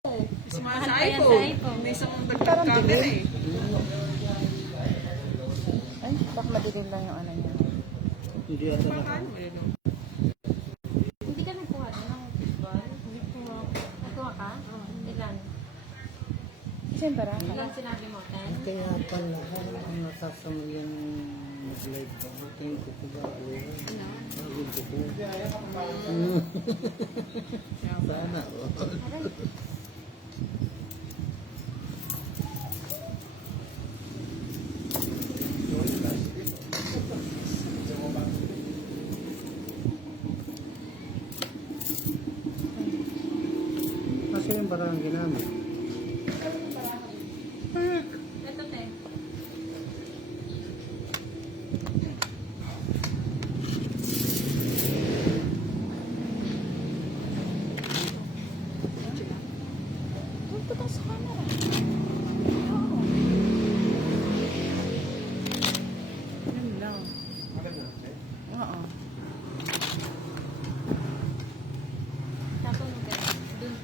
Mahal pa yan sa iPhone. May isang dagdag camera eh. Ay, baka madilim lang yung ano niya. Hindi ata na. Hindi ka nagkuha ng football? Hindi ko. Nagkuha ka? Ilan? Siyempre, Ilan sinabi mo? 10? Kaya pala, ang nasasama yung mag-live ko. Thank you po ba? Ano? Thank you po. Sana. Kasi yung barang ginamit. Ito, 10. punta ka sa camera. Yun lang. Oo. Tapos mo kayo. Dun.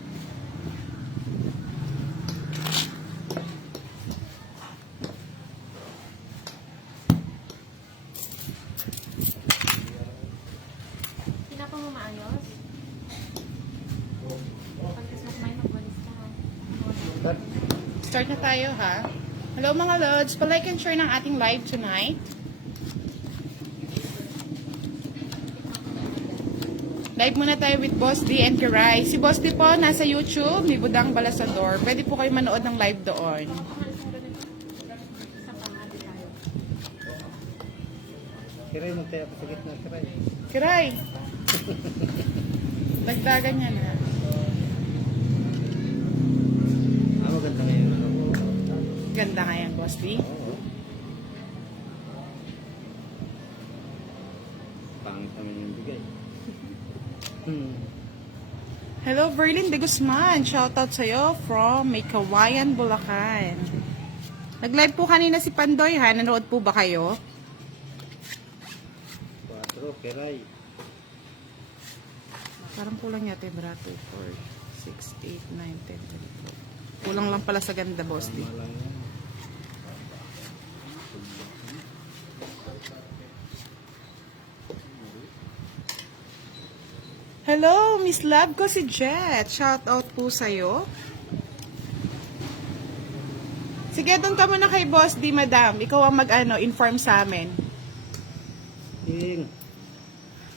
Pinapa mo maayos? Pagkas mo kumain, magwalis ka. But, Start na tayo, ha? Hello mga lods, pa-like and share ng ating live tonight. Live muna tayo with Boss D and Kiray. Si Boss D po nasa YouTube, may Budang Balasador. Pwede po kayo manood ng live doon. Sa pangadi tayo. kiray mo tayo sa gitna, kiray. Kiray! Dagdagan yan, ha? Maganda ngayon ano ko. Ganda nga yan, Boss D. Oo. Pangit naman yung bigay. Hello, Verlin de Guzman. Shoutout sa'yo from May Kawayan, Bulacan. Nag-live po kanina si Pandoy, ha? Nanood po ba kayo? 4, kiray. Parang kulang yata yung bra. 2, 4, 6, 8, 9, 10, 12. Kulang lang pala sa ganda, Boss D. Tama lang yan. Hello, Miss Love ko si Jet. Shoutout po sa'yo. Sige, doon ka muna kay Boss D, Madam. Ikaw ang inform sa amin. Ting.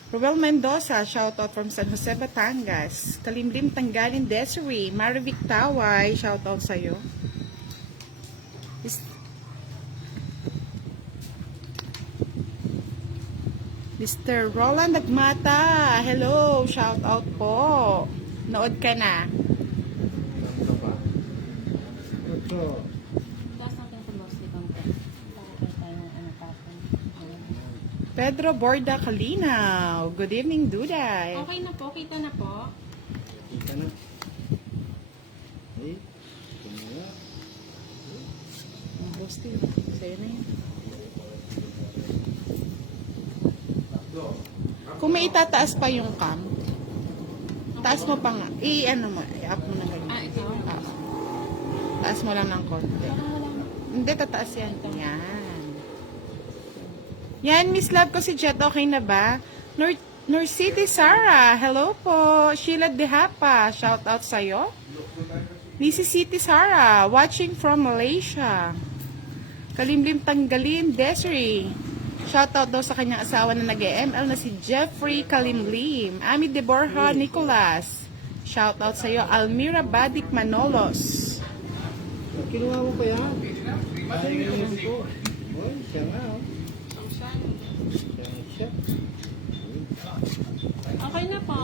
Ruel Mendoza, shoutout from San Jose, Batangas. Kalimlim Tanggalin Desiree, Marivic Taway, shoutout sa'yo. Mr. Roland Nagmata, hello, shoutout po. Nood ka na. 8. Taas natin sa boss, di ba mo kayo? Para tayo ano tapon. Pedro Borda Calinaw, good evening, Duday. Okay na po, kita na po. Kita na. Eh, tumula. Ang Boss D, sa'yo na yun. Kung may itataas pa yung cam, taas mo pa nga. I-up mo na ganyan. Ito? Taas mo lang ng konti. Parang wala. Hindi, tataas yan. Yan. Yan, Miss Love ko si Jet. Okay na ba? Nor City Sara. Hello po. Sheila Dehapa. Shout out sa'yo. Mrs. City Sara. Watching from Malaysia. Kalimlim Tanggalin Desiree. Shout out daw sa kanyang asawa na nag-ML na si Jeffrey Kalimlim. Ami De Borja Nicolas. Shout out sa'yo. Almira Badik Manolos. Kinuha mo pa yan? Ay, naman po. Uy, siya nga. Oh. Siya. Okay na po.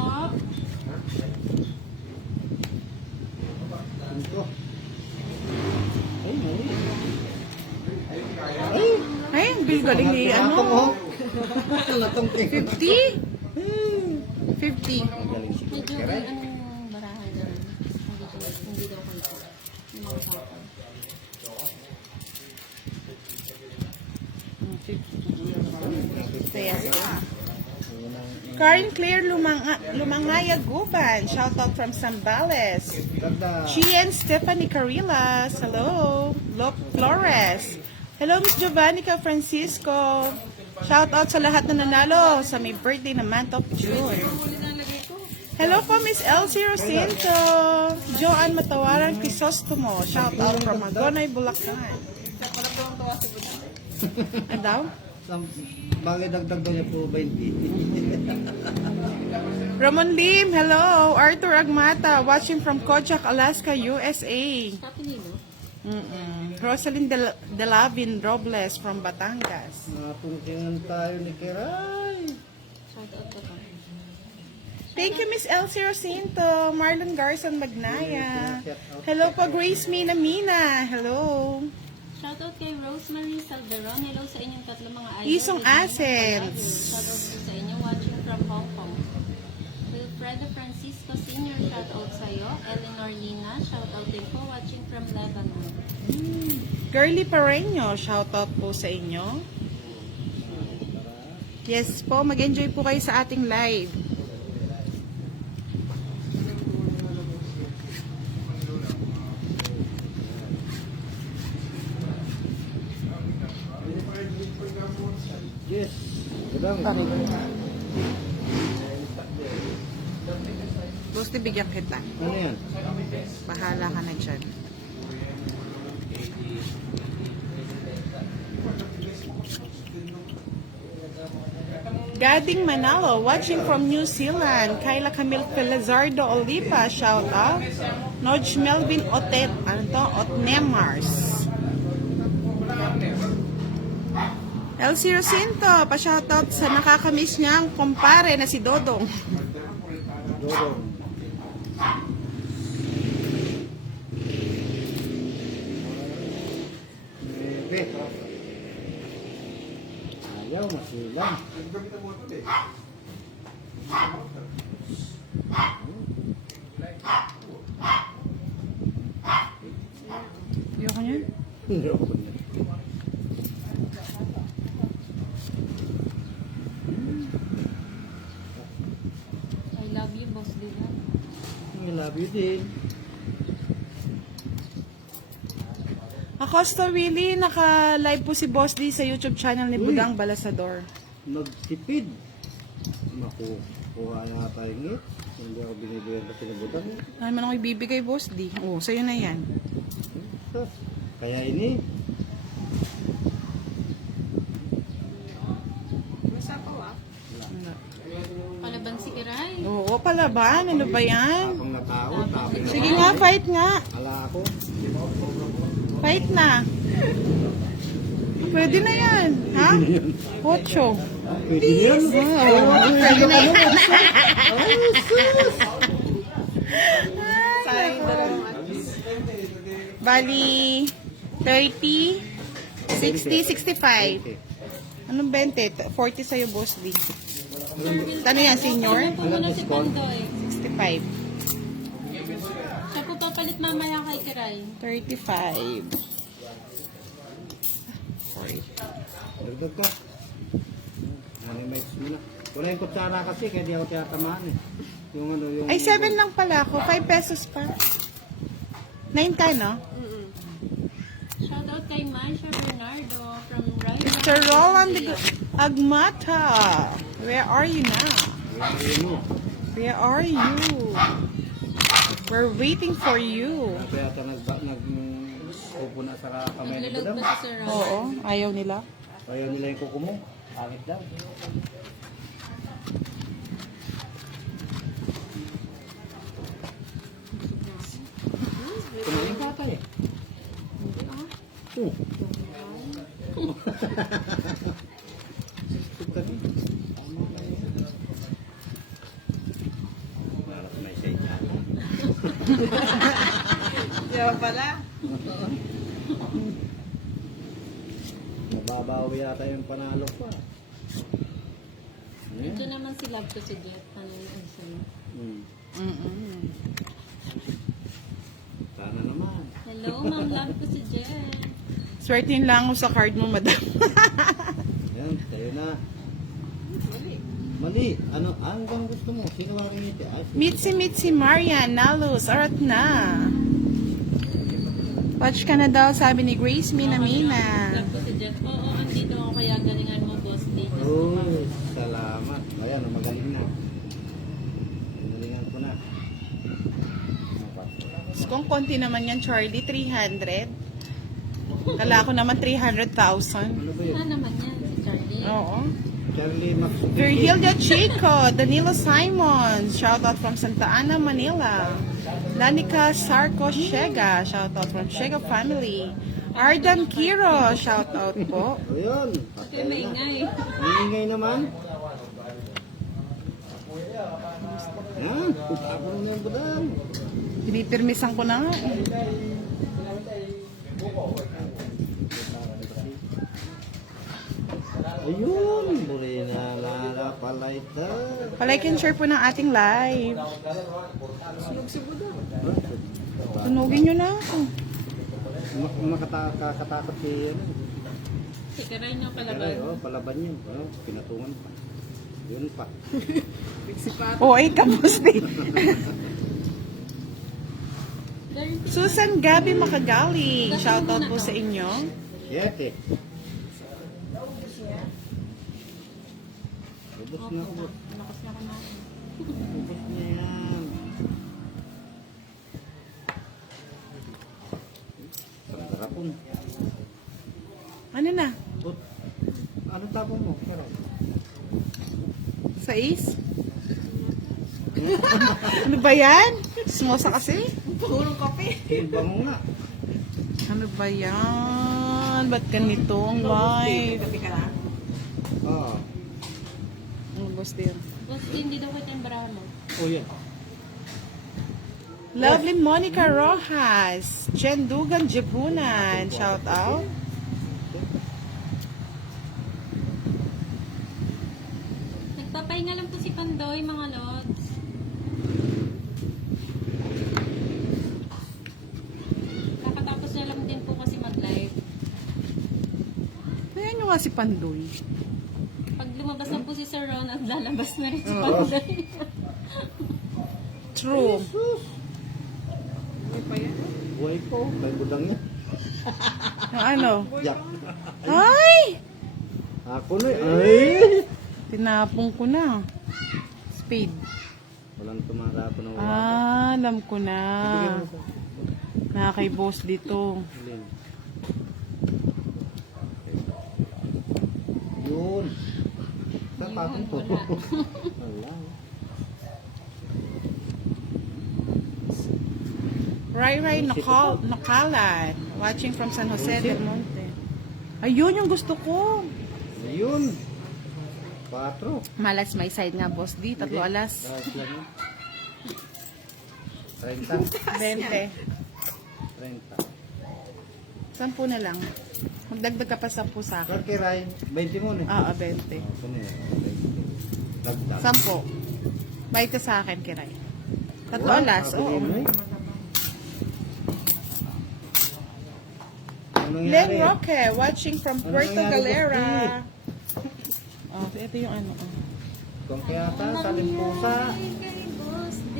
Ito. Ay, mali. Ay, ang galing ni ano. Natunting. 50? 50. Galing si Medyo Kiray. anong barahan doon? Hindi daw kita. Yung mga tapon. 50. Kaya, Unang Karen Claire Lumangaya Guban. Shout out from Zambales. Ganda. Gian Stephanie Carilas. Hello. Lop Flores. Hello, Miss Giovannica Francisco. Shout out sa lahat na nanalo sa may birthday na month of June. Hello po, Miss Elsie Rosinto. Joanne Matawaran Crisostomo. Shout out from Agonay, Bulacan. Ano daw? Bagay dagdag daw niya po 20. Ramon Lim, hello. Arthur Agmata, watching from Kodiak, Alaska, USA. Happy Nilo. Rosalind Delavin Robles from Batangas. Napungkingan tayo ni Kiray. Shout out ko to. Thank you, Miss Elsie Rosinto. Marlon Garson Magnaya. Hello po, Grace Mina Mina. Hello. Shout out kay Rosemary Salveron. Hello sa inyong tatlo mga idol. Isong Assets. Shout out po sa inyo watching from Hong Kong. Wilfredo Francisco Sr. Shout out sa iyo. Eleanor Lina. Shout out din po watching from Lebanon. Girly Pareño, shout out po sa inyo. Yes po, mag-enjoy po kayo sa ating live. Yes. Gudang. Gusto bigyan kita. Ano yan? Bahala ka na dyan. Gading Manalo, watching from New Zealand. Kayla Camille Felizardo Oliva, shout out. Nodge Melvin Otet, ano to? Otnemars. Elsie Rosinto, pa-shout out sa nakakamiss niyang kumpare na si Dodong. Dodong. Bebe. Ayaw, masilang. Ayoko niyan. Ayoko niya. I love you, Boss Dylan. I love you din. Acosta Willie, naka-live po si Boss D sa YouTube channel ni Budang Balasador. Nagtipid. Naku, kuha na tayo ngit. Hindi ako binibigyan kasi ng butang. Ano man ako ibibigay, Boss D? Oh, sa'yo na yan. Kaya ini, Palaban si Kiray. Oo, palaban. Ano ba yan? tapang na tao, tapang na Sige nga, fight nga. ala ako. Fight na. Pwede na yan. Ha? Ocho. Pwede yan. Oo, pwede na yan. Bali, 30, 60, 65. Okay. Anong 20? 40 sa'yo, Boss D. Ano yan, senior? Ano po muna si Pandoy? 65. Siya po papalit mamaya kay Kiray. 35. 40. Dagdag ka. Ano yung mics muna. Wala yung kutsara kasi kaya di ako tiyatamaan eh. Yung ano yung... Ay, 7 lang pala ako. 5 pesos pa. 9 ka, no? Shout out kay Maisha Bernardo from Ryan. Mr. Roland Agmata. Where are you now? Ano? Where are you? We're waiting for you. Kaya ata upo na sa kamay ni Naglalog Budang. pa si Sir Ryan. Oo, ayaw nila. Ayaw nila yung kuko mo. Pangit daw. Kumain ka tayo. Oh. Suka ni. Parang may say ka. Diba pala? Mababawi yata yung panalo pa. Ito naman si Love ko si Jeff. Ano yung sa'yo? Hmm. Sana naman. Hello, Ma'am Love ko si Jeff. Swertin lang ako sa card mo, madam. Yan, tayo na. Mali. Ano? Hanggang gusto mo. Sino ang ringiti? Mitsi Marian, Nalus, arat na. Watch ka na daw, sabi ni Grace Minamina. Love ko si Jet. Oo, andito ako kaya galingan mo, boss. Dito. Oh, salamat. Ayan, magaling na. Galingan ko na. Kung konti naman yan, Charlie, 300. Kala ko naman 300,000. Ano ba yun? Ano naman yan, si Charlie? Oo. Charlie Maxwell. Virgilda Chico, Danilo Simon, shoutout from Santa Ana, Manila. Lanika Sarco Shega, shoutout from Shega family. Ardan Kiro, shoutout po. Ayun. Ito yung maingay. Ingay naman. Yan. Ako na yung budang. Pinipirmisan ko na nga. Ayun. Burina lala palaita. Palike and share po ng ating live. Tunugin nyo na ako. Makakatakot si ano. Sikaray niyo palaban. Aray, oh, palaban yun. Oh, pinatungan pa. Yun pa. Oo, ay kapos din. Susan Gabi Makagaling, shoutout po sa inyo. 7. Ubus na ubus. Lakas na kumain. Ubus na yan. Pagkarapon. Ano na? Ano tapon mo? Pero, 6? Ano ba yan? Smosa kasi? Purong kape. iba mo nga. Ano ba yan? Ba't ganito ang live? Kape ka lang. Oo. Ano boss din? Boss, hindi daw ko timbrahan mo. Oh, yan. Lovely Monica Rojas, Jen Dugan Jebunan, shout out. Nagpapahinga lang po si Pandoy, mga lods. Kakatapos niya lang din po kasi mag-live. Kaya nyo nga si Pandoy. Pag lumabas na po si Sir Ron at lalabas na rin si Oo. Pandoy. True. Buhay po. May budang niya. Yung ano? Yak. Ay! Ako na ay! Tinapong ko na. Spade. Walang tumarapo ng wala. Ah, alam ko na. Bigyan mo sa... Na kay boss dito. Alin? Yun. Sa tapon po. Wala. Ray Nakalan, watching from San Jose del Monte. Ayun yung gusto ko. Ayun. 4. Malas may side nga boss di, 3 alas. 30. 20. 30. 10 na lang. Magdagdag ka pa 10 sa akin. Sir Kiray, 20 mo na. Oo, 20. Ito na yan. Dagdag. 10. Bait ka sa akin, Kiray. 3 Wow, alas, oo. sabi mo. Anong Len nangyari? Roque, watching from Ano Puerto nangyari, Galera. Boss Oh, ito yung ano. Oh. Kung kaya ta, salimpusa. Kay Boss D.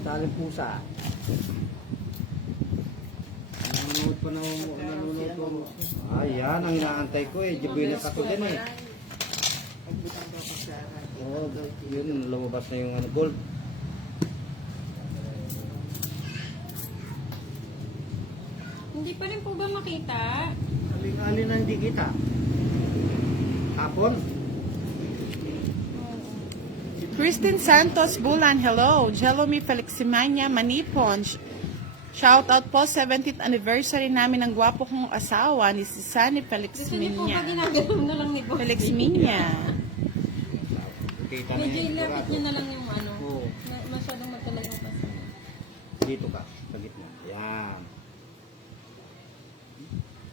Salimpusa. Nanonood pa na nanonood pa mo. Ayan, ang inaantay ko eh. Jibuinas ako dyan eh. Oo, yun, lumabas na yung ano, gold. Hindi pa rin po ba makita? Alin na hindi kita. Hapon. Christine Santos Bulan, hello. Jelomy Feliximania Manipon. Shout out po, 17th anniversary namin ng gwapo kong asawa ni si Sunny Felix Gusto niyo po ba Minya. ginagalaw na lang ni Boss Felix D? Minya. Kita na Medyo yung ilapit sigurado. niyo na lang yung ano. Oo. Masyadong magkalayo kasi. Dito ka, sa gitna. Yan.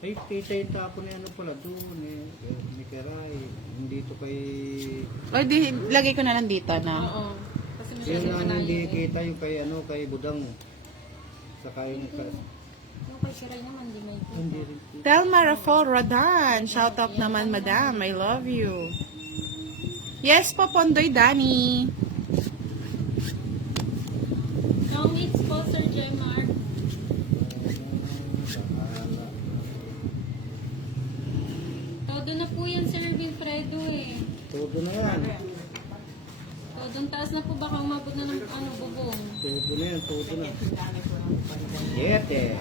Ay, kita yung tapo na ano pala doon eh. Ni Keray. Dito kay... O, di, lagay ko na lang dito, no? Oo. Kasi Yun masyadong lang malayo. hindi kita yung kay ano, kay Budang. Saka yung kay... Yung kay Shiray naman, di may kita. Hindi rin kita. Telma Rafal Rodan, shout out naman, madam. I love you. Yes po, Pondoy Dani. No meats po, Sir J. Mark. Todo na po yan, Sir Wilfredo eh. Todo na yan. Todong taas na po, baka umabot na ng bubong. Todo na yan, todo na. Yete.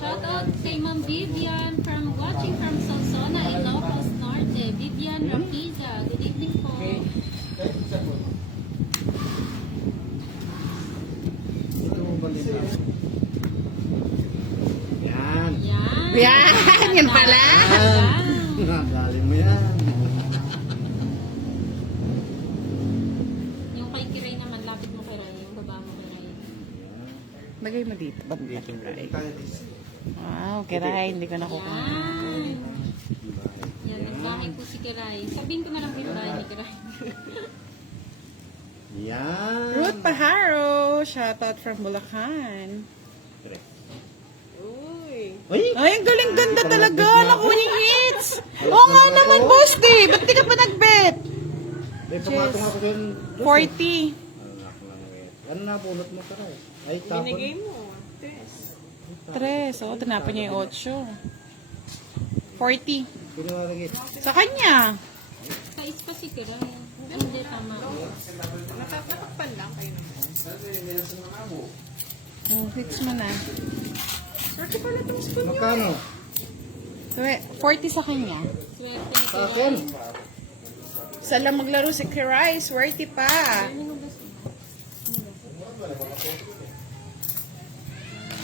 Shout out kay Ma'am Vivian watching from Salsona, Ilocos Norte. Vivian Rapiza, good evening po. Ito mo ba nila? Yan. Yan. Yan, yan pala. Yan. Galing mo yan. Yung kay Kiray naman, lapit mo kay Ray. Yung baba mo kay Ray. Lagay mo dito. Dito. Wow, kiray. Hindi ko nakukuha. Yan. Yan, nagbahay po si Kiray. Sabihin ko na lang po yung bahay ni Kiray. Yan. Ruth Paharo. Shoutout from Bulacan. Uy! Ay, ang galing-ganda talaga. Nakuha niya hits. Oo nga naman, Bosti. Ba't di ka pa nag-bet? May pumatong ako din. 40. Ano na bunot mo ka rin? Ay, tapon. Binigay mo. 3. So, tinapon niya yung 8. 40. Pinawalagit. Sa kanya. Kais pa si Kiray. Hindi, tama. Natakpan lang kayo naman. Oh, hits mo na. Swerte pala itong spoon nyo. Magkano? 40 sa kanya. Swerte ni Sa akin. Kiray. Sa lang maglaro si Kiray. Swerte pa.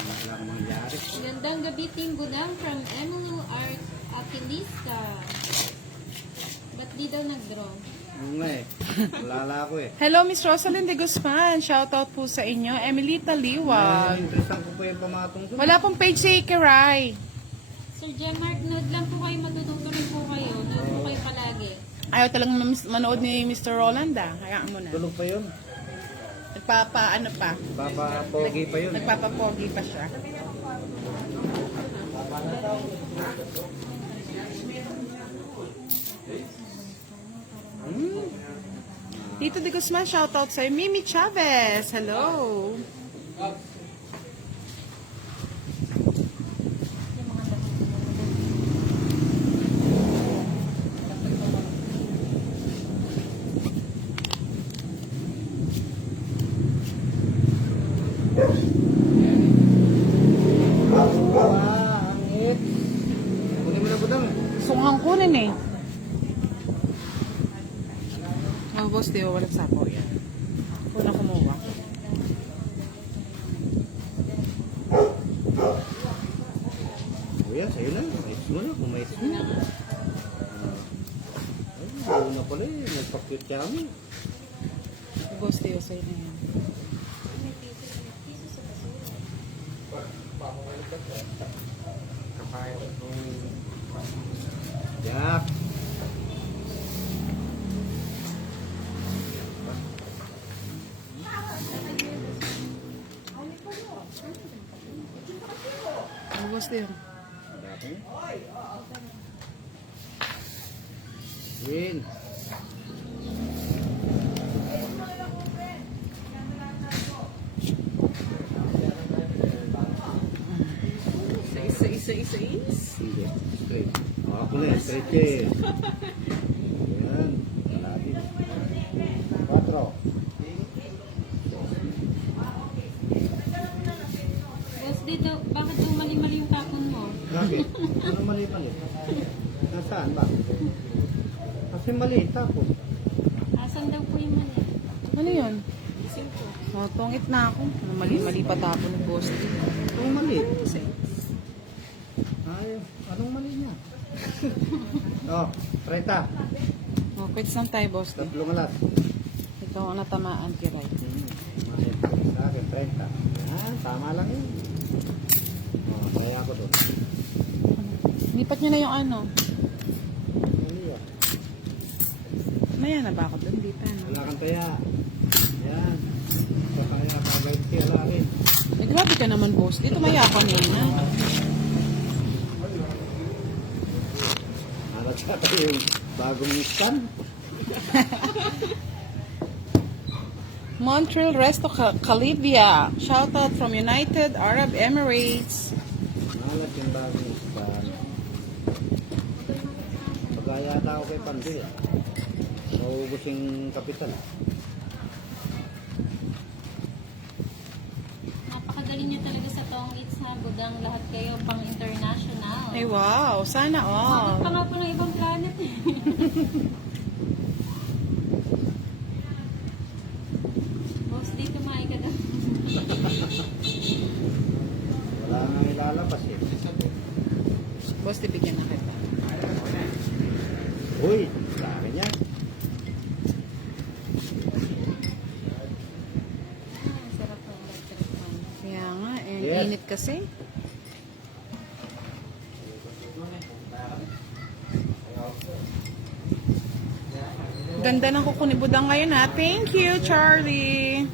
Wala ka mangyari. Gandang gabi, Team Budang from Emily Art Aquilista. Ba't di daw nag-draw? Oo nga eh. Wala ako eh. Hello, Miss Rosalind de Guzman. Shoutout po sa inyo. Emilita Liwag. Interesan ko po yung pamatong doon. Wala pong page si Kiray. Sir Jemark, nood lang po kayo, matututuloy po kayo. Nood po kayo palagi. Ayaw talagang manood ni Mr. Roland Hayaan mo na. Tulog pa yun. Ano pa? Papapogi pa yun. Nagpapapogi pa siya. Tito de Guzman, shoutout sa'yo. Mimi Chavez, hello. Pangit. Kunin mo na budang. Sunghang kunin eh. Ang boss, di ba walang sapo yan? Kuna kumuha. Kuya, sa'yo na. Mais mo na. Kumais mo na. Ay, na pala eh. Nagpa-cute kami. Ang boss, di ba sa'yo na yan? Jack. Ang boss, di ba? Dati. Win. Isa. Sige. Straight. Ako na. Straight eh. Ayan. Malapit. 4. Boss, dito, bakit daw mali-mali yung tapon mo? Bakit? Ano mali-mali? Nasaan ba? Kasi mali. Tapos. Asan daw po yung mali? Ano yun? Oh, tungit na ako. Mali-mali pa tapo ni boss. Anong mali? Ay, anong mali niya? Oh, 30. Oh, quits lang tayo, boss. Tatlong alas. Ikaw ang natamaan, Kiray. Mali. Sa akin, 30. Ah, tama lang yun. Oh, kaya ako doon. Lipat nyo na yung ano. Mali ah. Maya na ba ako doon? Di pa. No? Wala kang taya. Yan. Kaya kagawin kaya rin. Eh, grabe ka naman, boss. Dito maya ako nina. Hanap siya tayo yung bagong Nissan. Montreal Resto Calibia. Shout out from United Arab Emirates. Malat yung bagong stand. Pagkayata ako kay Pandil. Maubos yung kapital. Napakagaling nyo talaga sa Tong Eats na budang lahat kayo pang international. Ay wow, sana all. Bakit pa nga po ng ibang planet eh. Boss, dito kumain ka daw. Wala nang ilalabas eh. Boss, tibigyan na kita. Uy, sa akin yan. Ang sarap ng electric fan. Kaya nga, Yes. init kasi. Ganda ng kuko ni Budang ngayon ha. Thank you, Charlie.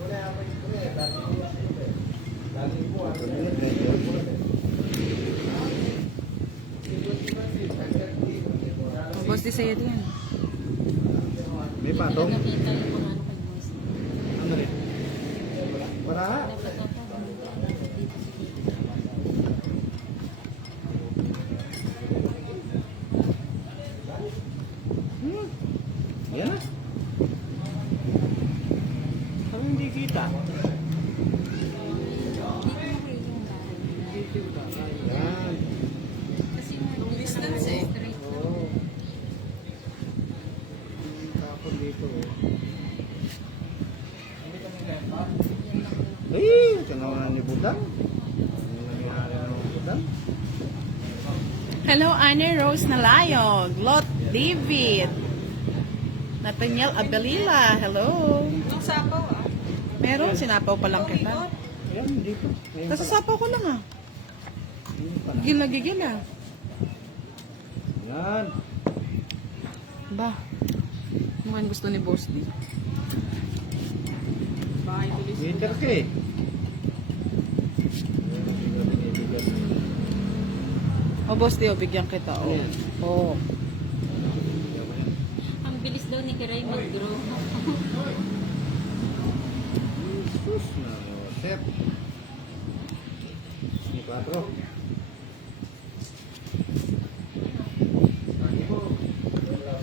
Oh, boss, di sa'yo din. May patong. Nakita yung mga ano kay boss. Ano rin? Wala. Dapat na po. Dito sa dito. Yan na. Kami hindi kita. Dito na kayo yung bahay. Yan. Kasi long distance eh. Straight lang. Oo. Tapon dito. Ay, kanawanan ni Budang. Ano nangyari ng Budang? Hello, Annie Rose Nalayog. Lot David. Nathaniel Abelila. Hello. Nung sapaw Meron, sinapaw pa lang kita. Ayan, dito. Ayan pala. Kasasapaw ko lang ah. Ayan pala. Gigil na gigil ah. Yan. Ba, mukhang gusto ni Boss D. Bahay tulis. Meter ka eh. O Boss D, bigyan kita. Oh. Ayan. Oh. Ang bilis daw ni Kiray mag-grow. Jesus na Joseph. Ni 4.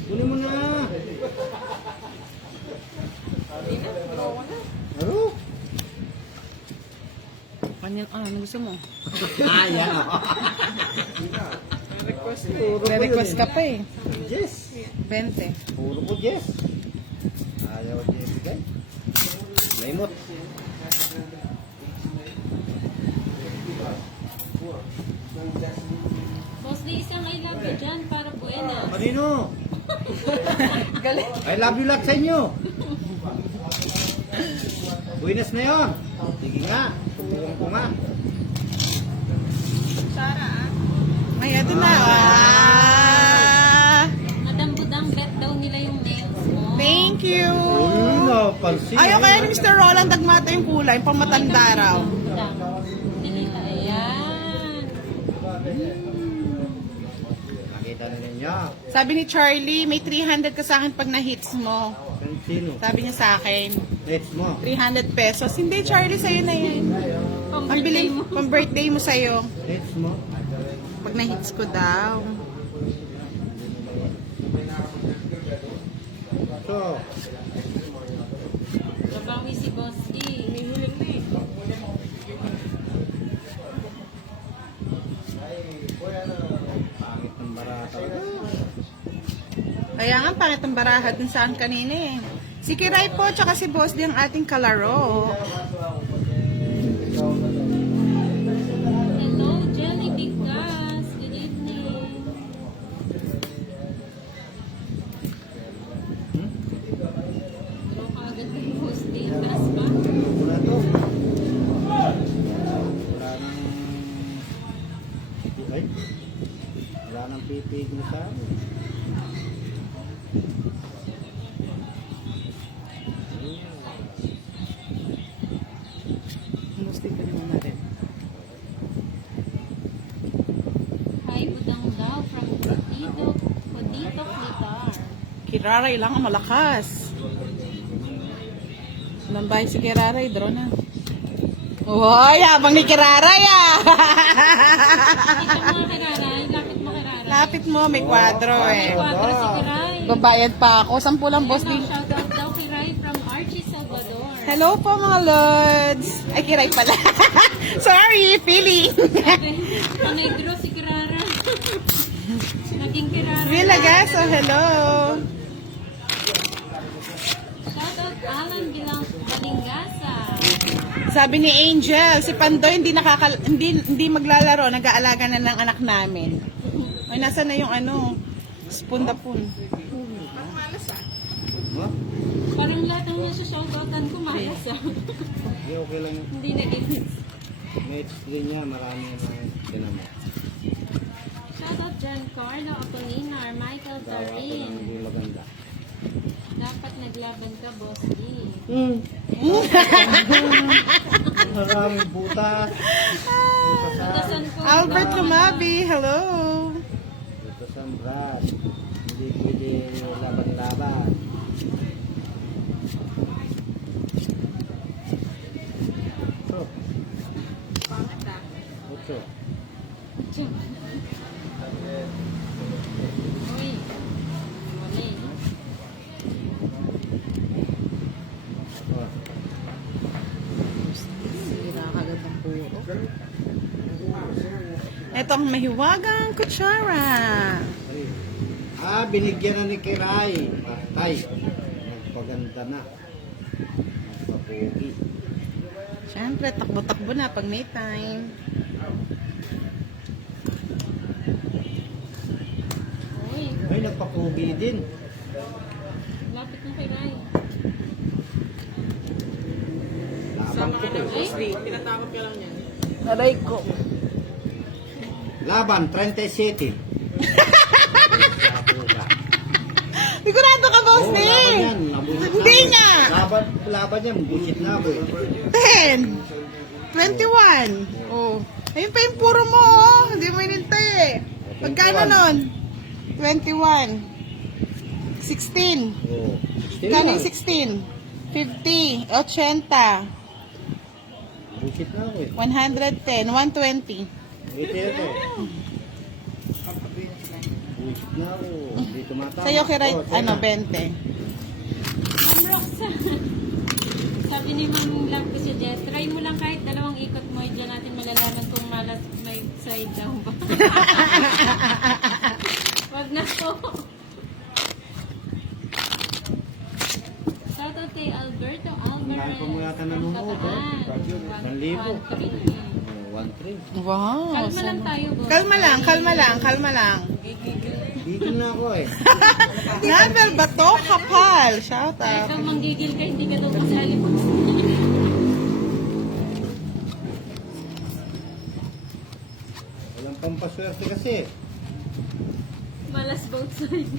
Kunin mo na. Ano? Ano gusto mo? Ayaw. May request ka pa eh. Yes. 20. Puro po yes. Ayaw Jess guys. Lemot. Boss, di isang I love you dyan para buena. Marino. I love you lot sa inyo. Buenas na yun. Sige nga. Tumuong ko nga. Ay, ito na. Ah! Madam Budang, bet daw nila yung nails mo. Thank you. Uy, napansin. Ayaw kaya ni Mr. Roland Dagmata yung kulay, pang matanda raw. Budang. Tinita, ayan. Nakita na ninyo. Sabi ni Charlie, may 300 ka sa akin pag na-hits mo. Sino? Sabi niya sa akin, Let's mo. 300 pesos. Hindi, Charlie, sa'yo na yan. Pang Ang birthday bilhin mo. pang birthday mo sa'yo. Let's mo. Pag na-hits ko daw. So, Trabawi si Boss E. pangit ng barata. Kaya nga, pangit ang baraha dun saan kanina eh. Si Kiray po, tsaka si Boss din ang ating kalaro. Hello, Jelly Bigas. Good evening. Draw ka agad kay Boss D. Taas pa. Wala to. Wala nang... Ay. Wala nang pipigil sa amin. Gusto ko naman natin. Hi, Budang daw from Codito Guitar. Kiraray lang ang malakas. Lambay si Kiraray, draw na. Uy, habang ni Kiraray ah! Ito mga kiraray, lapit mo kiraray. Lapit mo, may kwadro eh. Quadro si Kiray. Babayad pa ako. 10 lang, boss din. Shoutout daw Kiray from Archie Salvador. Hello po mga lords. Ay, Kiray pala. Sorry, feeling. Panegro si Kirara. Naging Kirara. Vilagaso, hello. Shoutout Alan Balingasa. Sabi ni Angel, si Pandoy hindi maglalaro, nag-aalaga na ng anak namin. Ay, nasa na yung ano, spoon na pun. Ha? Parang lahat ng nasa shoutoutan ko malas ah. Hindi, okay lang yun. Hindi nag-edit. Mates din niya, marami na kinama. Shoutout Giancarlo Apolinar, Michael Gawa ko lang Tarin. hindi maganda. Dapat naglaban ka, Boss D. Maraming butas. Butasan ko. Albert Lumabi, hello. Butas ang brad. Hindi pwede laban-laban. Ocho. Uy. Mali. Oh. Ito ang mahiwagang kutsara. Binigyan na ni Kiray. Patay. Nagpaganda na. Nagpapugi. Siyempre, takbo-takbo na pag may time. Uy. Ay, nagpapugi din. Lapit mo kay Ray. Laban ko to. Aray ko. Laban, 37. Sigurado ka, boss Oo, ni. laban yan. Nabusit Hindi na. nga. Laban yan. Busit na ako. 10. 21. Oh. Ayun pa yung puro mo, oh. Hindi mo inintay eh. Magkano nun? 21. 16. Oo. Magkano yung 16? 50. 80. Busit na ako eh. 110. 120. Ito ito. Busit na ako. Hindi tumatama. Sa'yo, Kiray, Oh, sa'yo ano, na. 20. Ma'am Roxanne. Sabi ni Ma'am Love ko si Jess, try mo lang kahit 2 ikot mo. Diyan natin malalaman kung malas may side down ba. Wag na po. Shoutout kay Alberto Alvarez. Mahal pa mo yata nanonood, eh. 1,000. 1-3. Wow. Kalma lang tayo, boss. Kalma lang, kalma lang, kalma lang. Dito na ako eh. Number ba to? Kapal. Shout Kaya out. kang manggigil ka, hindi ka daw kasali po. Walang pampaswerte kasi. Malas both sides.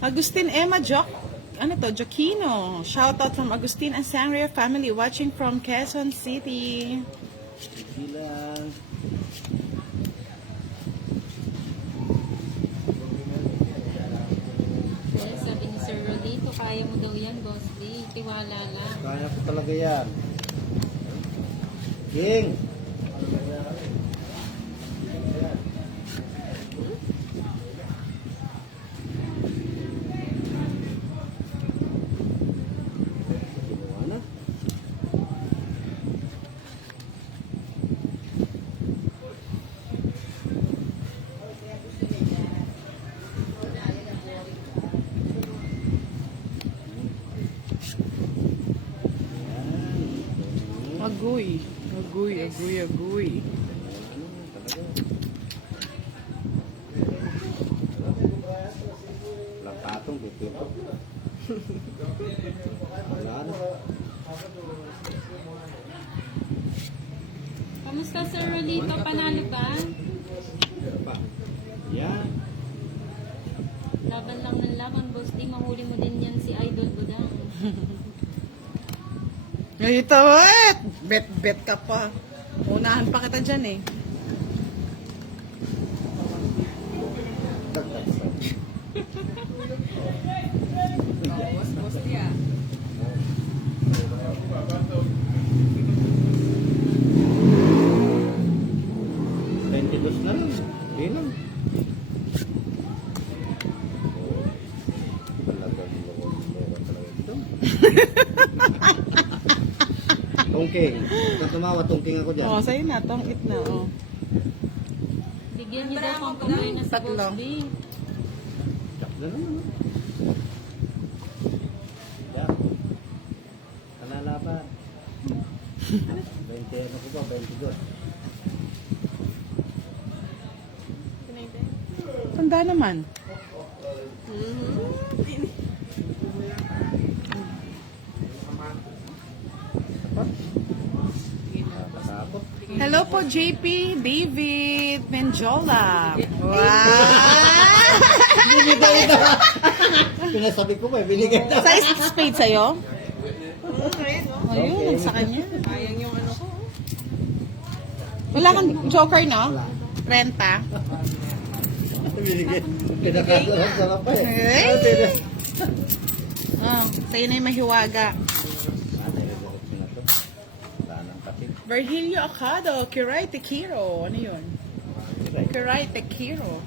Agustin Emma Jock. Ano to? Joquino. Shout out from Agustin and Sangria family watching from Quezon City. Bilang. Yes, sabi ni Sir Rolito, kaya mo daw yan, Boss D. Tiwala lang. Kaya ko talaga yan. King. Ginawa na. Agoy. Agoy, agoy, agoy. Walang patong, pipito. Wala na. Kamusta, Sir Rolito? Panalo ba? Pa. Yan. Laban lang ng laban, Boss D. Mahuli mo din yan si Idol Budang. Ito, bet ka pa. Unahan pa kita dyan eh. Tungking. Kung tumawa, tungking ako dyan. Oh, sa'yo na. Tongit na, oh. Bigyan niyo daw pang kamay na sa Tatlo. Boss B. Tsak na naman. Yan. Kanalaban. 20 ano ko ba? 22. Tanda naman. Pasapot. Hello po, JP David Menjola. Wow! Binigay na. Pinasabi ko ba, binigay na. Size spade sa'yo? Okay, no? Ayun, sa kanya. Sayang yung ano ko. Wala kang joker, no? Renta. Binigay. Pinakasarap pa eh. Hey! Oh, sa'yo na yung mahiwaga. Virgilio Acado, Kiray Tequiro. Ano yun? Kiray Tequiro.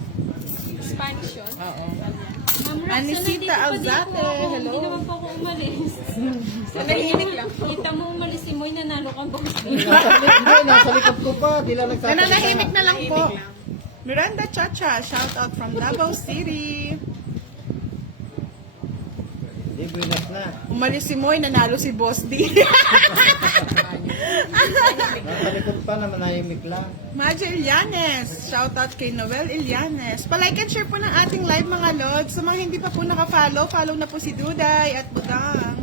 Spanish yun. Oo. Ma'am Rox, Anisita nandito pa din Alzate, po ako. hello. Hindi naman po ako umalis. Nanahimik lang. Kita mo umalis si Moy, nanalo ka Boss B. Nasa likod ko pa. Di lang nagsasalita. Nananahimik na lang po. Miranda Chacha, shout out from Davao City. Di, buinas na. Umalis si Moy, nanalo si Boss D. Nasa likod pa na manahimik lang. Maja Ilianes, shout out kay Noel Ilianes. Pa-like and share po ng ating live mga lods. Sa mga hindi pa po naka-follow, follow na po si Duday at Budang.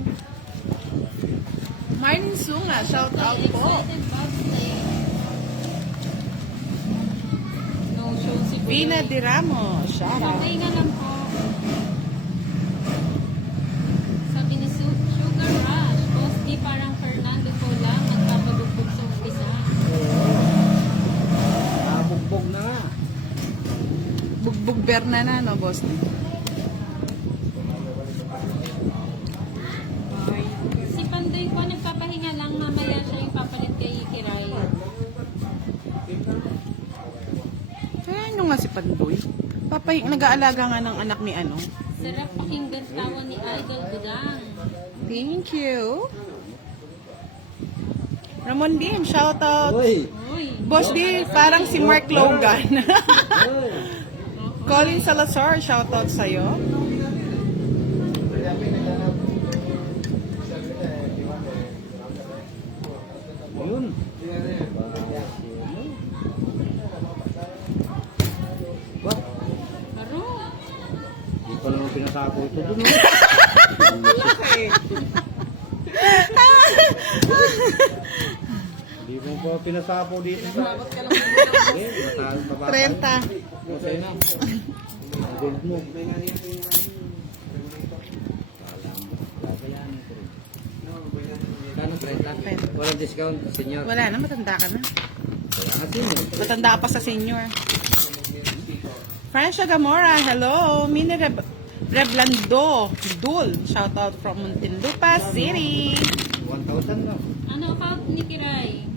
Marlene Sunga, shout out po. Excited Boss Day. No show si Boy. Vina Di Ramos, shout out. Okay nga lang po. Sabi ni Sugar Rush, Boss D parang Fernando ko lang nagpapadugbog sa umpisa. Bugbog na nga. Bugbog Berna na, no, Boss D? Si Pandoy po nagpapahinga lang, mamaya siya yung papalit kay Kiray. Kaya ano nga si Pandoy? Nag-aalaga nga ng anak ni ano. Sarap pakinggan tawa ni Idol Budang. Thank you. Ramon Lim, shout out. Uy! Uy, Boss D, parang si Mark Logan. Uy! Colin Salazar, shout out sa'yo. Yun. What? Aro. Di pa naman pinasako ito dun. Okay. Di mo pa pinasapo dito sa... Sabot ka lang ng bulang. Eh, mababa. 30. Okay na. Gold mo. Kano 30? Walang discount, senyor. Wala na, matanda ka na. Kaya kasi mo. Matanda ka pa sa senior. Francia Gamora, hello. Mini Reblando, Dul, shout out from Muntinlupa City. 1,000 na. Ano account ni Kiray?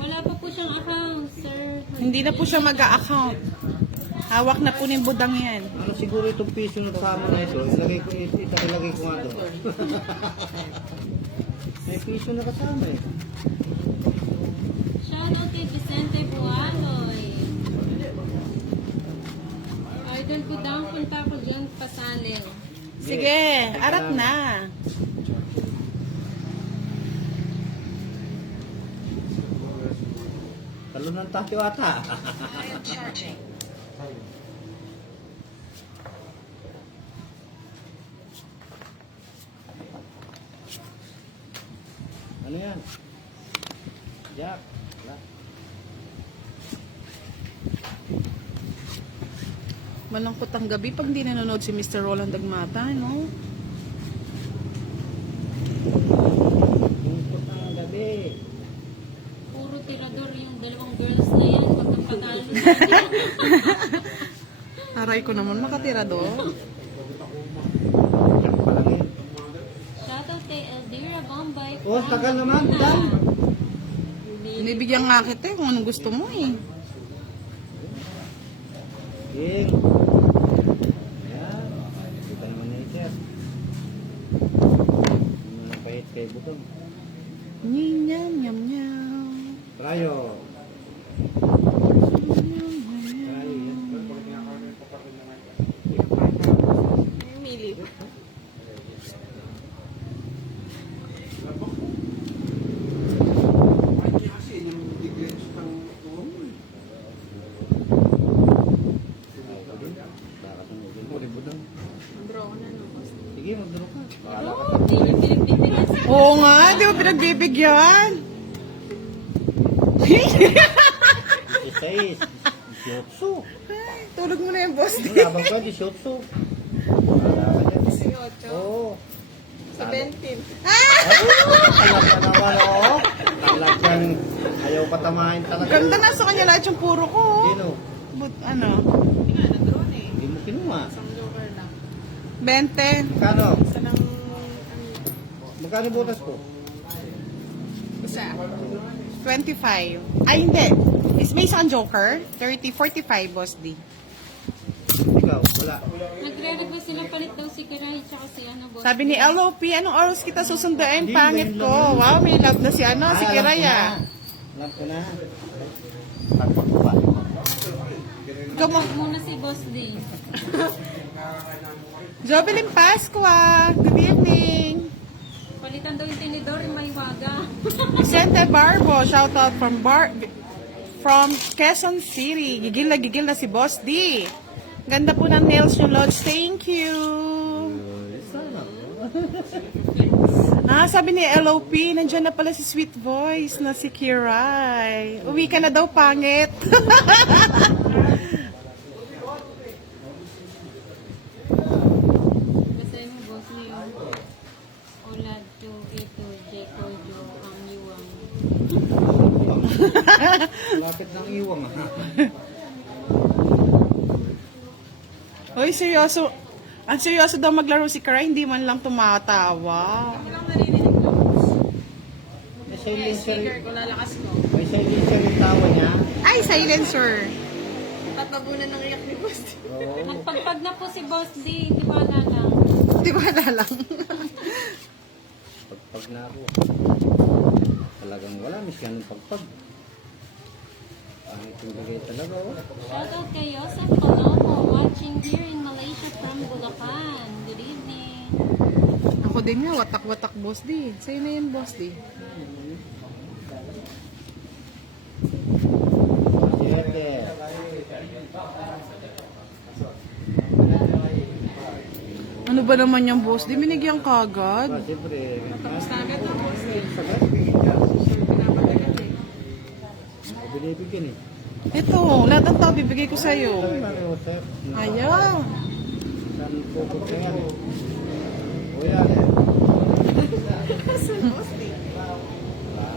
Wala pa po siyang account, sir. Hindi na po siya mag-a-account. Hawak na po ni Budang yan. Ano siguro itong piso na sama na ito? Ilagay ko, ilagay ko nga doon. May piso na kasama eh. Shoutout kay Vicente Bualoy. Idol Budang, punta ko dyan pasalin. Sige, arat na. Talunan tayo ata. Ano yan? Jack. Wala. Malungkot ang gabi pag hindi nanonood si Mr. Roland Dagmata, no? Lungkot na ang gabi. Puro tirador yung dalawang girls na yan. Huwag kang pag-aaral. Aray ko naman, makatira do. Jack pa lang eh. Shoutout kay Eldira Bombay. Oh, tagal naman. Dan. Binibigyan nga kita kung anong gusto mo eh. King. Yan. Kita naman ni sir. Kahit kay Butong. Nyam, nyam, nyam. Rayo. Rayo yan. Mili. Draw na no. Sige, mag-draw ka. Bahala ka. Oh, hindi niyo pinagpipilian si Oo nga, di ba pinagbibigyan? Isa is. Shotsu. Ay, tulog mo na yung boss. Ano labang ka? Di shotsu. Bahala ka dyan. 18. Oo. 17. Alam ka naman, oo. Talagang ayaw patamahin talaga. Ganda na sa kanya lahat yung puro ko. Sino? Ano? Hindi nga, na-draw na eh. Hindi mo kinuha. Isang joker lang. 20. Magkano? Isa ng... Magkano butas ko? Isa. 25. Ay, hindi. Is may isang joker? 30, 45, boss D. Ikaw, wala. Nagre-request sila palit daw si Kiray tsaka si ano, boss. Sabi ni LOP, anong oras kita susunduin? Hindi, Pangit ngayon ko. lang yun. Wow, may love na si ano, si Kiraya. Alam ko na. Pagpakuha. Ikaw mo. Muna si Boss D. Jovelyn Pascua. Good evening. Palitan daw yung tinidor, may waga. Vicente Barbo, shout out from Quezon City. Gigil na si Boss D. Ganda po ng nails yung Lodge. Thank you. Sabi ni LOP, nandiyan na pala si Sweet Voice na si Kiray. Uwi ka na daw, pangit. Kasi mo, Boss D, yung Olad to ito, Jeko, Jo, ang Yuang. Lapit ng iwang. Hoy, seryoso. Ang seryoso daw maglaro si Kiray, hindi man lang tumatawa. Ilang naririnig ko. May Speaker silencer. ko, lalakas ko. May silencer yung tawa niya. Ay, silencer. Tatabunan ng iyak ni Boss. Oo. Nagpagpag na po si Boss D, di ba lang? Di ba na lang? Pagpag na ako. Talagang wala. Miss ka ng pagpag. Ang itindigay talaga, oh. Shoutout kay Yosef Palomo, watching here in Malaysia from Bulacan. Good evening. Ako din nga, watak-watak boss D. Sa'yo na yun, boss D. Siyete. Ano ba naman yung boss D? Binigyan ka agad. Siyempre. Tapos na agad na Boss. Sagad. Pinapatagal eh. Ako binibigyan eh. Ito, lahat ng tao bibigay ko sa'yo. Mario, sir. Ayaw. Saan pupot ka yan? O yan eh.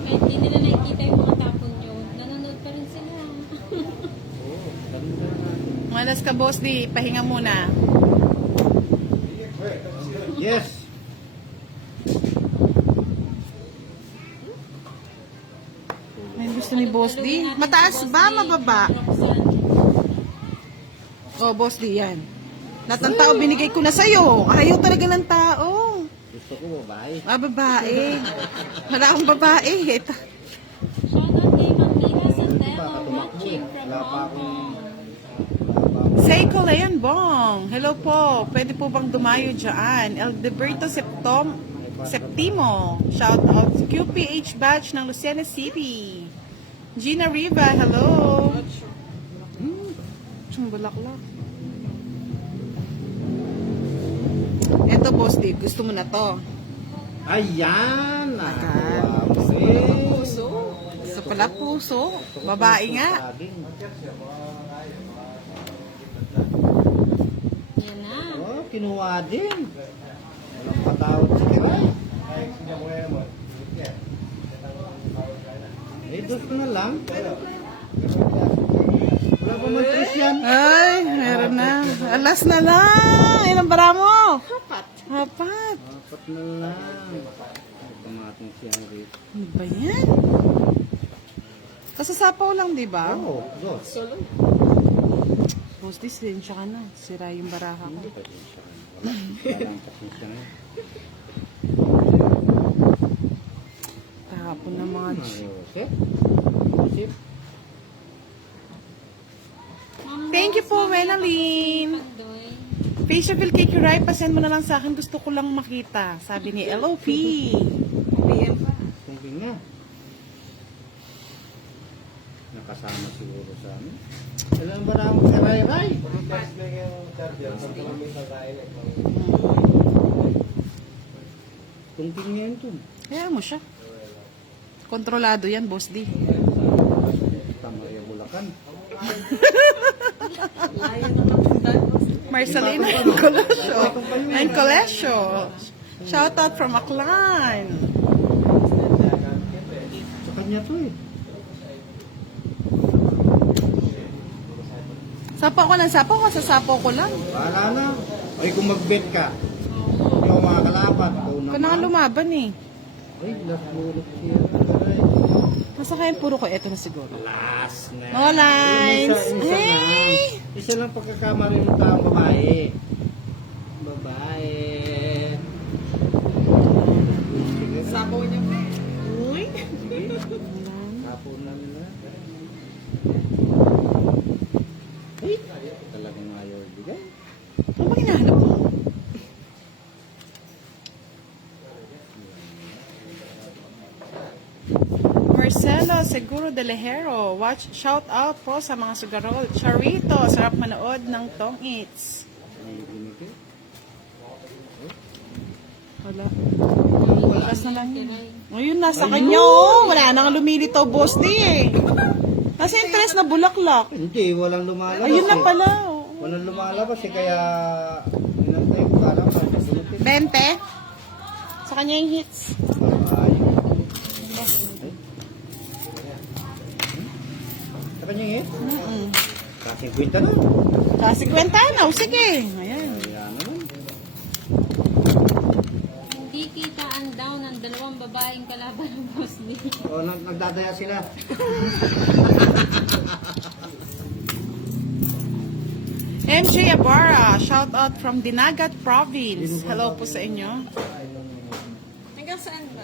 Kahit hindi nila nakikita yung mga tapon nyo, nanonood pa rin sila. Oo, ganda natin. Malas ka, boss D. Pahinga muna. Yes! May gusto ni boss D. Mataas ba? Mababa? Oh, boss D, yan. Lahat ng tao binigay ko na sa'yo. Ayaw talaga ng tao. Gusto ko babae. Babae. Wala akong babae. Ito. Shoutout kay Mamila Santelo, Baka tumakbo eh. watching from Wala pa Hong akong... Kong. Seiko Leon Bong. Hello po. Pwede po bang dumayo dyan? Eldeberto Septimo. Shout out to QPH batch ng Lucena City. Gina Riva. Hello. Bulaklak. Eto, boss Dave. Gusto mo na to. Ayan! Agad. Puso. Gusto pala puso. Babae nga. Yan na. Oh, kinuha din. Walang patawad si Kiray. Eh, gusto na lang. Wala pa man tres yan. Ay, meron na. Alas na lang. Ilang bara mo? Apat. Apat. Apat na lang. Tumatong siyang rito. Ano ba yan? Kasasapaw lang, di ba? Oo, dos. Solo. Boss, disensya ka na. Sira yung baraha ko. Wala ang pasensya ngayon. Lodge. Joseph. Joseph. Thank you po, Menaline. Pandoy. Facial cake you right, pasend mo na lang sa akin. Gusto ko lang makita. Sabi ni LOP. PM pa. Thinking nga. Nakasama siguro sa amin. Alam ba na akong karay-ray? Tungking niya yun to. Kaya mo siya. Kontrolado yan, Boss D. Tama yung Bulacan. Layo na napuntan ko. Marcelina and Colesio. And Colesio. Shout out from Aklan. Sa kanya to eh. Sapo ko ng sapo, sasapo ko lang. Bahala na. Ay kung mag-bet ka. Hindi ako makakalaban. Ikaw Ikaw na nga naman. lumaban eh. Ay, last bullet siya. Aray. Nasa kayan puro ko, eto na siguro. Last na. No lines. Isa Hey! lang. Isa lang pagkakamali ng taong babae. Babae. Sige. Sabaw niya pa eh. Uy. Sige. Tapo na nila. Ay, talagang ayaw bigay. Ano ba hinahanap mo? Marcelo Seguro de Lejero. Shout out po sa mga sugarol. Charito, sarap manood ng Tong Eats. May binigay. Wala. Bukas na lang yun. Ayun, nasa kanya oh. Wala nang lumilito, Boss D eh. Nasa interest na bulaklak. Hindi, walang lumalabas. Ayun na eh. pala. Oh. Walang lumalabas eh, kaya inantay ko kala ko pasabutin. 20. Sa kanya yung hits. Ay. Sa kanya eh? Kasi kwenta na. Kasi kwenta na. O sige. Ayan. Kaya naman. Hindi kita ang down ng dalawang babaeng kalaban ng Boss D. O, nagdadaya sila. MJ Ibarra, shout out from Dinagat Province. Hello po sa inyo. Hanggang saan ba?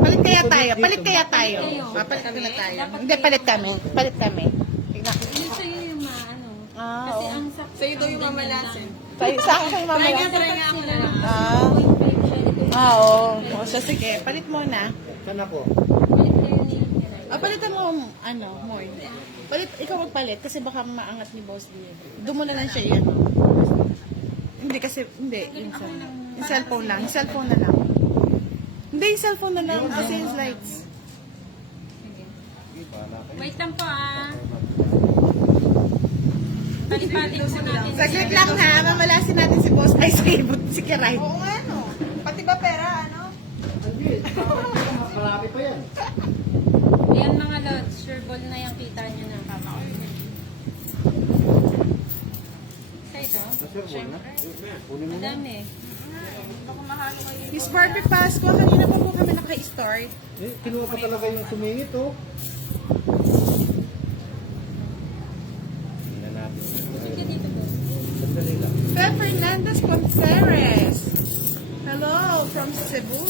Palit kaya tayo. Palit kaya tayo. Palit kami na tayo. Hindi, palit kami. Palit kami. Tignan ko. Hindi sa'yo yung maano. Ah, Kasi oo. ang sakto. Sa'yo daw yung mamalasin. Sa akin kayo mamaya. Try nga ako na lang. Oo. O, so sige. Palit mo na. Saan ako? Palitan mo, ano, more. Palit, ikaw magpalit kasi baka maangat ni Boss D. Doon mo na lang siya yan. Hindi kasi, hindi. Yung cellphone lang. Yung cellphone na lang. Hindi, yung cellphone na lang. Kasi yung lights. Wait lang po ah. Palipatin po natin. Saglit lang ha. Mamalasin natin si Boss. Ay, si Kiray. Oo nga no. Pati ba pera ano? Hindi. Marami pa yan. Ayan mga lods, sure ball na yung kita nyo na. Sa ito? Nasir na. Kunin mo na. Madami. Baka mahalo kayo. Miss Barbie Pascua, kanina pa po kami naka-start. Eh, kinuha pa talaga yung sumingit, oh. Tingnan natin. Sige dito po. Sandali lang. Beth Fernandez Conceres. Hello, from Cebu.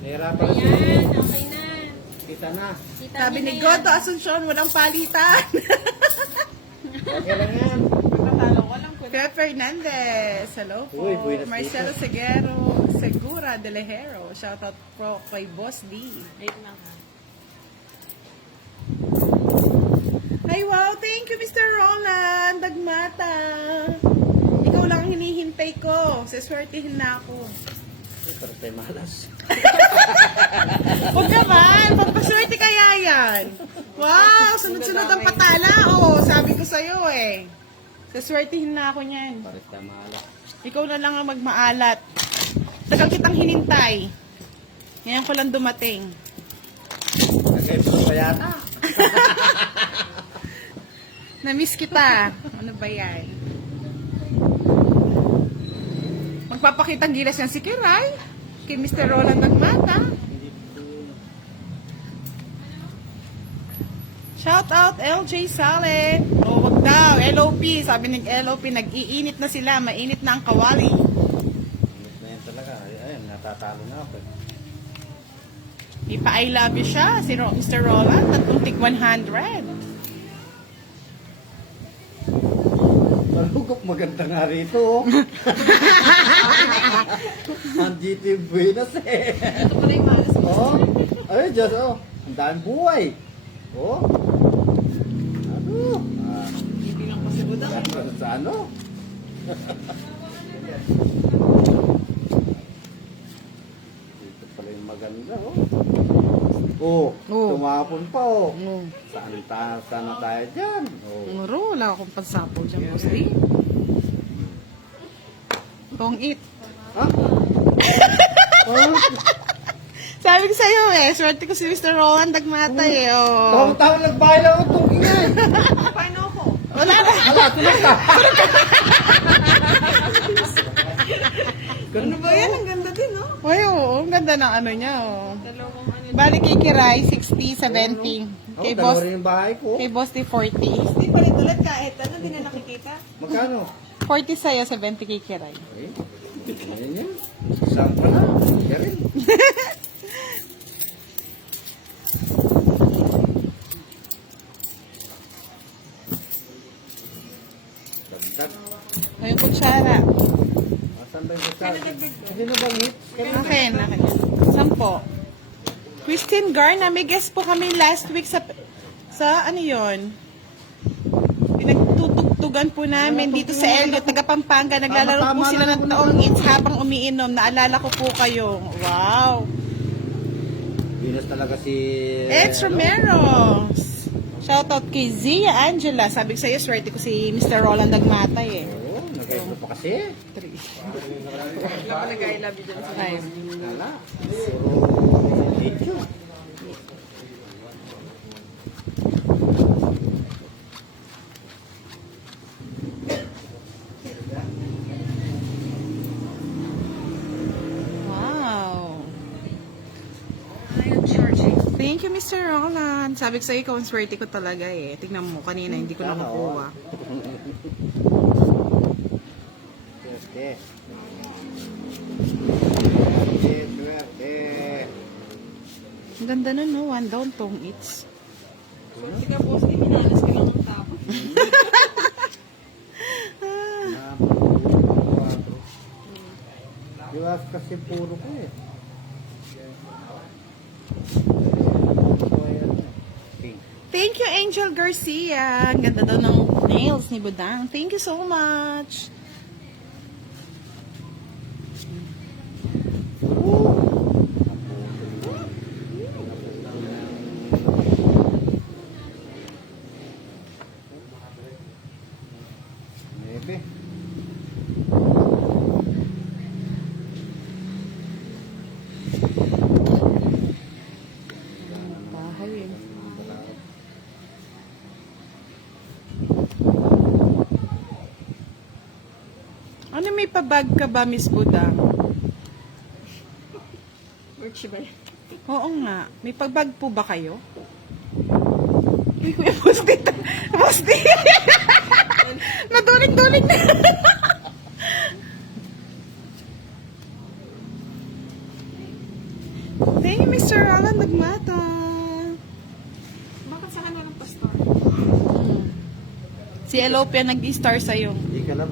Nahirapan si Ayan, okay na. kita na. Kita Sabi nyo ni na Goto yan. Asuncion, walang palitan. Okay lang yan. Pagkatalo ko lang kung Beth Fernandez. Hello po. Uy, buenas Marcelo noches. Segura de Lejero. Shoutout po kay Boss D. wait lang ha. Ay, wow. Thank you, Mr. Roland. Dagmata. Ikaw lang ang hinihintay ko. Saswertihin na ako. Pero tayo malas. Huwag naman. Pampaswerte kaya yan. Wow. Sunod-sunod ang patala. Oo, sabi ko sa'yo eh. Saswertihin na ako niyan. Pares tayo malas. Ikaw na lang ang magmaalat. Tagal kitang hinintay. Ngayon ko lang dumating. Nag-episode pa yata. Na-miss kita. Ano ba yan? Magpapakitang gilas yan si Kiray. Kay Mr. Roland Dagmata. Shout out LJ Salen. O wag daw. LOP. Sabi ng LOP, nag-iinit na sila. Mainit na ang kawali. Init na yan talaga. Ayun, natatalo na ako. Ipa-I love you siya, si Mr. Roland, tatlong tig 100. Malugok, maganda nga rito. Oh. Ang GT Buenos eh. Ito pala yung malas mo. Oh. Ay, Diyos, oh. Ang daming buhay. Oh. Ano? Ah, Hindi lang kasi budang. sa ano? Dito pala yung maganda, oh. Oh, tumapon pa, oh. Sana tayo dyan? Oh. Muro, wala akong pansapaw dyan, boss D. Tong it. Ha? Oh, Sabi ko sa'yo eh, swerte ko si Mr. Roland Dagmatay eh. Oh. tawang-tawang nagbahay lang ako itong ingay. Paano ako? Wala na. Hala, tulog ka. Ano ba yan? Ang ganda din, no? Uy, oo, ang ganda ng ano niya. Oh. Dalawang ano. Bali kay Kiray, 60, 70. Oh, Kay dalawa Boss, rin yung bahay ko. kay Boss D, 40. Hindi palit-ulit kahit ano, hindi na nakikita. Magkano? 40 sa'yo, 70 kay Kiray. Eh, ayun yan. Isang pa na. Siya rin. Dagdag. Ngayon kutsara. Asan ba yung basta? Hindi na bang hit? Akin. 10. Christine Garna, may guest po kami last week sa ano yon? Pinagtutugtugan po namin dito sa Elliot, taga Pampanga. Naglalaro po sila ng taong hits habang umiinom. Naalala ko po kayo. Wow. Venus talaga si... It's Romero. Shoutout kay Zia Angela. Sabi ko sa'yo, swerte ko si Mr. Roland Dagmatay eh. Oo, nag-iso pa kasi. 3. Wala pa nag-I love you dyan sa 5. Wala. Puro video. Wow. Thank you, Mr. Roland. Sabi ko sa'yo, ikaw ang swerte ko talaga eh. Tignan mo, kanina hindi ko nakukuha. Swerte. Swerte. Ang ganda nun, no? One down, tong eats. Swerte ka, boss. Di minalas ka lang ng tapo. Diwas kasi puro ko eh. Pink. Thank you, Angel Garcia. Ang ganda daw ng nails ni Budang. Thank you so much. Maybe. Bahay eh. Ano, may pabag ka ba, Miss Budang? Merch ba yan? Oo nga. May pagbag po ba kayo? Uy, kuya, Bosti. Bosti. Naduling-duling na. Thank you, Mr. Roland Nagmata. Bakit sa akin walang pastor? Si Elopia nag-star sa'yo. Hindi ka lang.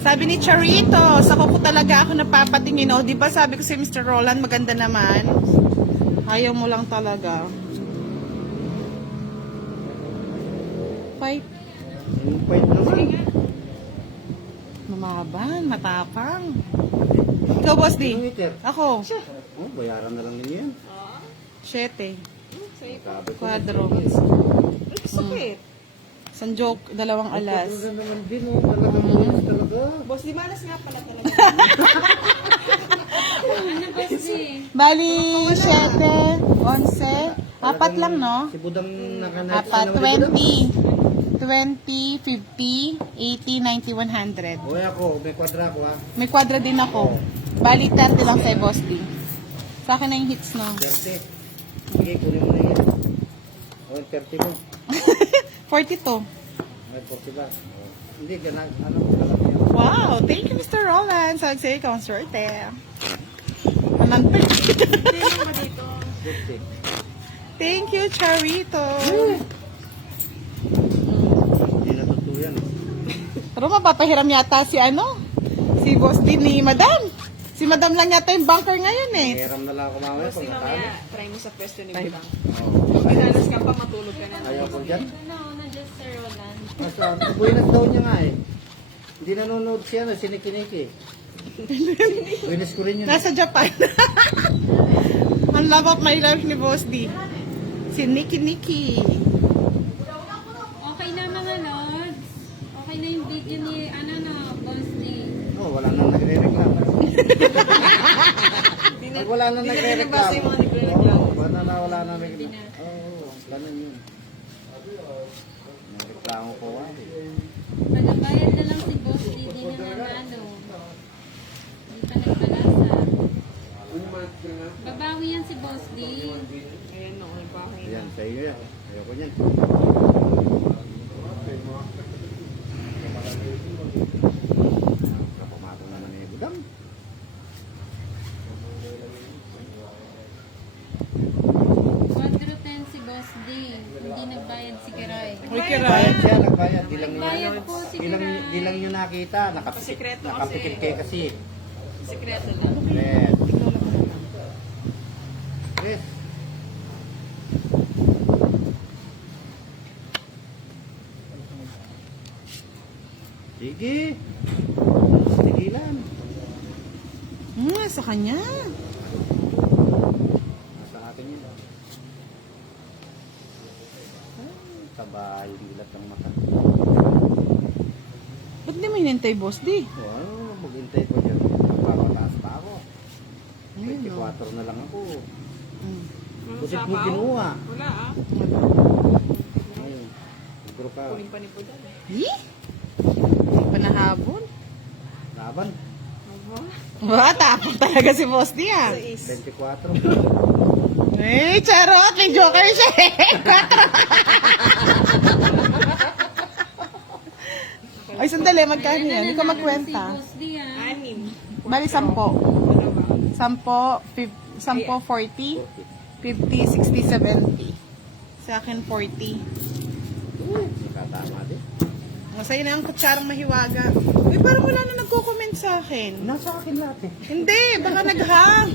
Sabi ni Charito, sa ko talaga ako napapatingin. O, di ba sabi ko si Mr. Roland, maganda naman. Ayaw mo lang talaga. Fight. Yung point naman. Mamaban, matapang. Ikaw, Boss D. Yung meter. Ako, Oh, bayaran na lang ninyo yan. 7. Sabi ko. Quadro. Sakit. San joke, 2 alas. Ganda naman din, oh. Talagang bonus talaga. Boss, di malas nga pala talaga. Bali, 7, 11. Apat lang, no? Si Budang naka-night. Apat, 20. 20, 50, 80, 90, 100. Uy ako, may kwadra ko ha. May kwadra din ako. Bali, 30 lang sa'yo, Boss D. Sa akin na yung hits, no? 30. Sige, kunin mo na yan. O, 30 mo. 42. May 40 ba? Oh. Hindi, ganang, ano ko lang yan. Wow, thank you, Mr. Roland. Sabi sa'yo, ikaw ang swerte. 50. Thank you, Charito. Hindi na totoo yan. Pero mapapahiram yata si si boss din ni Madam. Si Madam lang yata yung banker ngayon eh. Hiram na lang ako mamaya pag Kasi natalo. mamaya, try mo sa pwesto ni Budang. Oo. Pinalas ka pa, matulog ka na. Ayaw ko dyan. No, na just Sir Roland. Nasaan? Buwinas daw niya nga eh. Hindi nanonood siya na sinikiniki. Buwinas ko rin yun. Nasa Japan. Ang love of my life ni Boss D. Si Nikki. Okay na mga lods. Okay na yung video ni, Boss D. Oh, wala nang nagre-reklamo. Pag wala nang Hindi na nagre-reklamo. nabasa yung mga nagre-reklamo. Oo, wala na nagre-reklamo. Oo, ganun yun. Nagreklamo ko nga eh. Pagbabayad na lang si Boss D, di na nanalo. Hindi pa nagbalasa. Babawi yan si Boss D. Ayan, no, nagpapahinga. Ayan, sa iyo yan. Ayoko niyan. Kapamato naman eh, Budang. 410 si Boss D. Hindi nagbayad si Kiray. Uy, Nagbayad siya, nagbayad. Di lang Nagbayad po si Kiray. di lang nyo nakita. Pasikreto kasi. Nakapikit kayo kasi. Sikreto lang. Yes. Yes. Sige. Tigilan. Sa kanya. Nasa akin yun. Taba yung ilat ng mata. Ba't di mo hinintay, Boss D? O ano, maghintay ko dyan. Papataas pa ako. Ayun, 24 na lang ako. Mm. Busit mo kinuha. Wala ah. Ayun. Siguro ka. Kunin pa ni Budang. Hindi pa nahabol. Laban. Tapos talaga si Boss D ah. 24. Eh, charot! May joker siya eh. 4. Ay, sandali. Magkano yan? Hindi ko magkwenta. Si Boss D, ah. 6. Bali, 10. 10, 40, 50, 60, 70. Sa akin, 40. Nakatama din. Masaya na ang kutsarang mahiwaga. Uy, parang wala na nagko-comment sa akin. Nasa akin lahat eh. Hindi, baka nag-hang.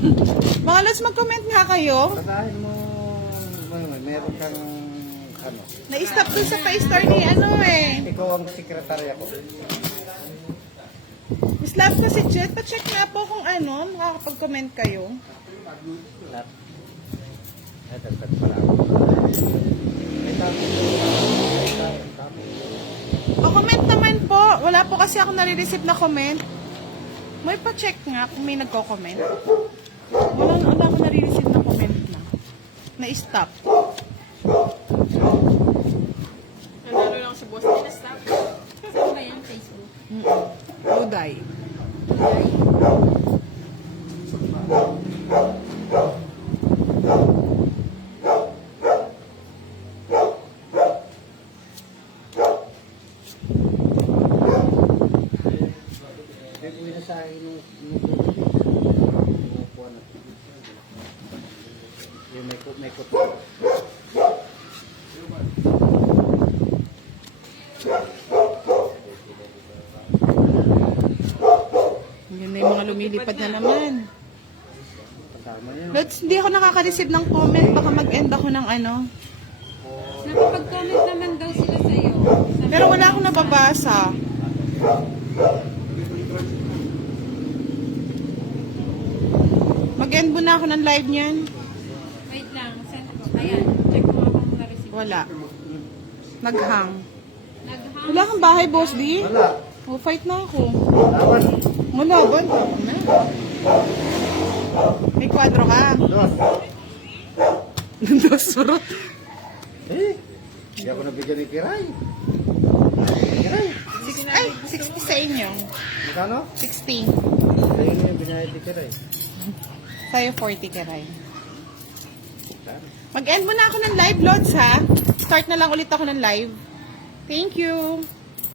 Mga lods, mag-comment nga kayo. Basahin mo. Meron kang ano. Na-stop dun sa pa-store ni Ikaw ang sekretarya ko. Miss Love ko si Jet. Pa-check nga po kung makakapag-comment kayo. Lahat. Ay, tagtag pala ako. May tapos. Pa-comment naman po. Wala po kasi ako nare-receive na comment. May pa-check nga kung may nagko-comment. Wala ako nare-receive na comment na. Na-stop. Nanalo lang si Boss D na stop. Saan ba yan? Facebook? Uday. Kaya kung yun sa akin yung kumukuha na. Yung may kuto. Yun na yung mga lumilipad na naman. Kasama yan. Lods, hindi ako nakaka-receive ng comment. Baka mag-end ako ng Nakapag-comment naman daw sila sa'yo. Pero wala akong nababasa. Mag-end muna ako ng live niyan. Wait lang, send ko. Ayan, check mo kung na-receive. Wala. Nag-hang. Nag-hang. Wala kang bahay, Boss D? Wala. Oh, fight na ako. Laban. Malaban. May kwadro ka. Dos. Dos, surot. Eh, hindi ako nabigyan ni Kiray. Kiray. 60 sa inyo. Magkano? 16. Sa'yo na yung binayad ni Kiray. Sa'yo 40 ka rin. Mag-end muna ako ng live, Lods, ha? Start na lang ulit ako ng live. Thank you.